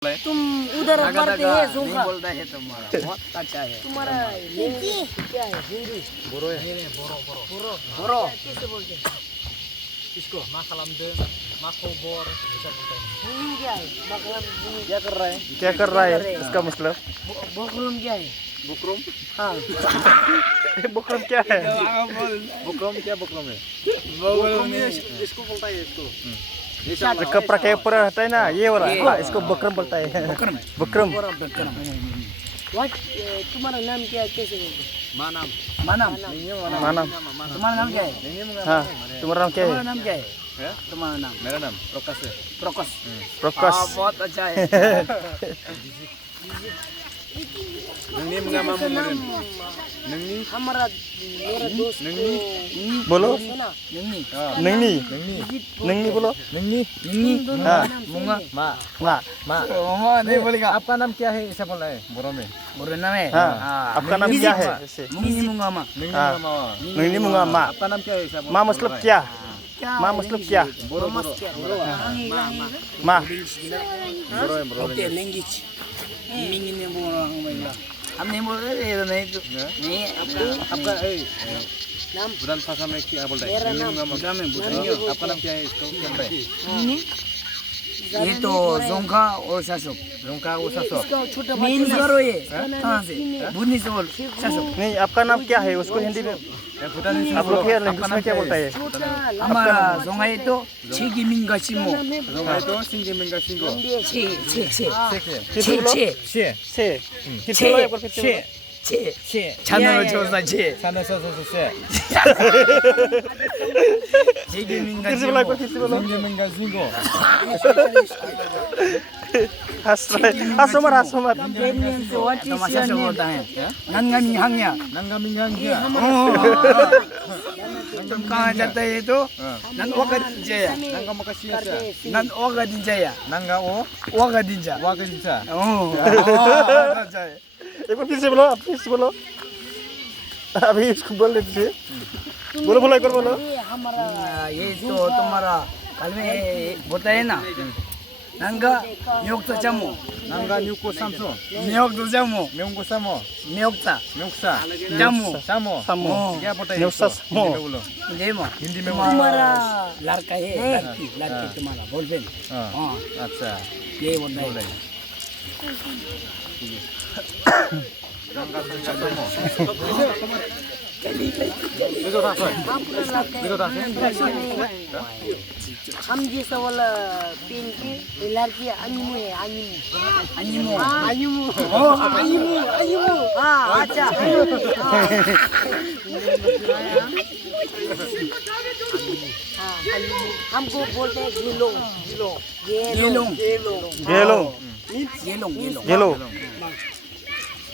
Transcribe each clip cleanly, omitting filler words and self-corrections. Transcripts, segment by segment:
तुम उधर पढ़ते हैं जोंखा बोलता है तुम्हारा बहुत अच्छा है तुम्हारा लैंग्वेज क्या है हिंदी बोरो है बोरो कैसे बोलते हैं इसको मा खालामदों मा खबर bisa बोलते हैं मीनिंग क्या है मतलब क्या कर रहा है क्या कर रहा है इसका मतलब बोकरम क्या है बुकरम हाँ बुकरम क्या है बुकरम क्या बुकरम है इसको बोलता है इसको जो कपड़ा के ऊपर रहता है ना ये वाला हाँ, इसको बकरम बोलता है बकरम व्हाट तुम्हारा नाम क्या है कैसे बोलते हैं मानाम मानाम तुम्हारा नाम क्या है हाँ तुम्हारा नाम क्या तुम्हारा है नाम क्या है तुम्हारा नाम मेरा नाम प्रकाश है प्रकाश प्रकाश बहुत अच्छा है नंगनी mengamam kemudian नंगनी हमारा मेरा दोस्त नंगनी बोलो है ना नंगनी नंगनी नंगनी बोलो नंगनी हाँ मुंगा माँ नहीं बोलेगा आपका नाम क्या है ऐसा बोला है बोरो में बोलो नाम है हाँ आपका नाम क्या है ऐसे मुंगी मुंगामा हाँ नंगनी मुंगा माँ आपका नाम क्या है ऐसा माँ मतलब क्या माँ मतलब क्या बोरो माँ बोरो है बोरो ओके लैंग्वेज मिंगी ने बोला हम नहीं बोल रहे ये नहीं तो नहीं आपका नाम बुदान भाषा में क्या बोलता है मेरा नाम बुदान में आपका नाम क्या है इसको क्या बोलता है ये तो जोंखा और सासुक जोंका वो सासो छोटा मीन करो ये कहाँ से बुनी से बोल सासुक नहीं आपका नाम क्या है उसको हिंदी में आप लोग क्या लैंग्वेज में क्या बोलता है हमारा जोंखा ये तो छिकी मिंगा सिमो जोंका itu singgi mingga singgo छे छे छे कितने छे बोलो छे छे कितने बोलो एक बार कितने बोलो छे 찬으로 조사 छे sana so छिकी मिंगा कितने बोलो एक बार कितने बोलो singgi mingga singgo हंस रहे हंसो मत व्हाट इज योर नेम नंगामी हांगया nangga mingga dia तुम कहाँ जाता है तो नन ओगा दिंजाया nangga makasih ya नन ओगा दिंजाया nangga o ओगा दिंजा waga bisa एक बार फिर से बोलो फिर से बोलो अभी इसको बोल लेते बोलो बोलो एक बार बोलो हमारा ये तो तुम्हारा कल में होता है ना नंगा न्योक्ता चामो nangga nyuko samso न्योक्ता चामो meungko samo न्योक्ता meungsa चामो samo सामो क्या बोलता है न्योक्सा सामो बोलो ये मो हिंदी में तुम्हारा लड़का है लड़की तुम्हारा बोलबेन हाँ अच्छा ये बोलता है हम जैसा वाला पेन की लड़की अनिमो है अनिमो हाँ अच्छा हमको बोलते हैं गेलों गेलो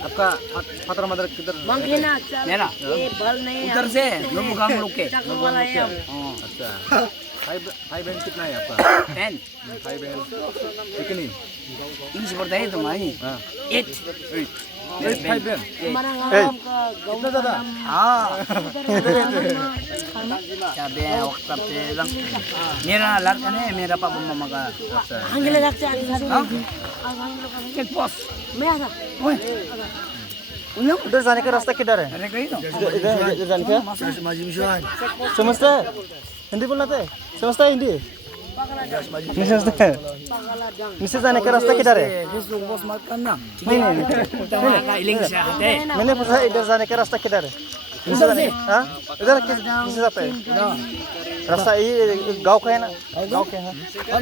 आपका फादर मदर किधर मेरा ये बल नहीं उधर से लोग काम लोग के अच्छा भाई बहन कितना है आपका 10 भाई बहन कितनी इंग्लिश पढ़ता है तुम्हारी 8 भाई बहन हमारा गांव का कितना ज्यादा हाँ मेरा लड़का नहीं मेरा पापा मामा का अंगले लगता है एक बॉस मैं आता उधर जाने का रास्ता किधर है अरे कहीं तो इधर जाने का समझता है हिंदी बोलना है समझता है हिंदी नहीं समझता है नीचे जाने का रास्ता किधर है फेसबुक बॉस मत करना नहीं इंग्लिश आते मैंने पूछा इधर जाने का रास्ता किधर है नीचे जाने हाँ इधर किसे जाता है रास्ता ये गांव का है ना गांव के हैं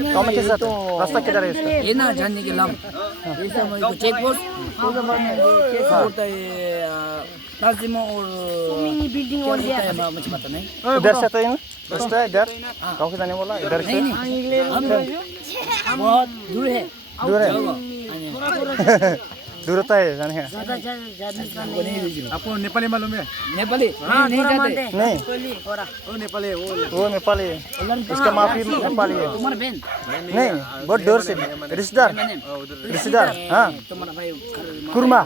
गांव में किस जाता है रास्ता किधर है इसका ये ना जानने के लम जैसे मैं तो चेक पोस्ट कैसे होता है नाजिमो और बिल्डिंग और दिया मुझे पता नहीं इधर से आता है रास्ता इधर गांव के जाने वाला इधर से बहुत दूर है दूर है दूर होता है जाने का आपको नेपाली मालूम है नेपाली नहीं जाते नहीं वो नेपाली वो नेपाली है इसका माफी नेपाली है तुम्हारा बहन नहीं बहुत दूर से रिश्तेदार हाँ तुम्हारा भाई कुर्मा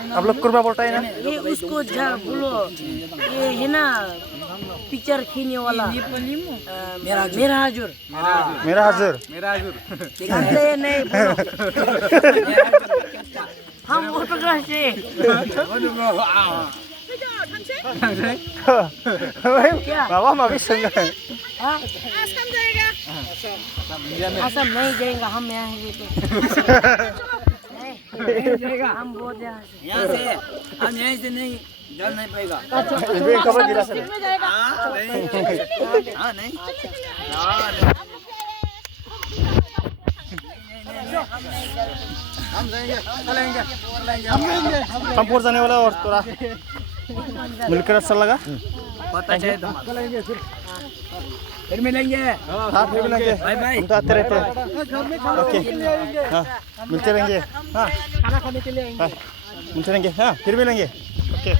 आप लोग कुर्बा बोलता है ना? ये उसको बोलो ये है ना पिक्चर खींचने वाला मेरा हजूर मेरा हजूर। जानते नहीं बोलो हम फोटोग्राफ से क्या बाबा मैं भी सुन रहा है। हाँ? असम नहीं जाएगा हम यहाँ हैं नहीं जाएगा हम बहुत यहाँ से यहाँ से हम यहीं से नहीं जान नहीं पाएगा। इसमें खबर गिरा सर। हाँ नहीं हम फोर जाने वाला और थोड़ा मिलकर अच्छा लगा। पता चले तो फिर मिलेंगे। हाँ फिर मिलेंगे। Bye bye. हम तो आते रहते हैं। ओके हाँ मिलते रहेंगे। हाँ खाना खाने के लिए मिलते रहेंगे। हाँ फिर मिलेंगे। ओके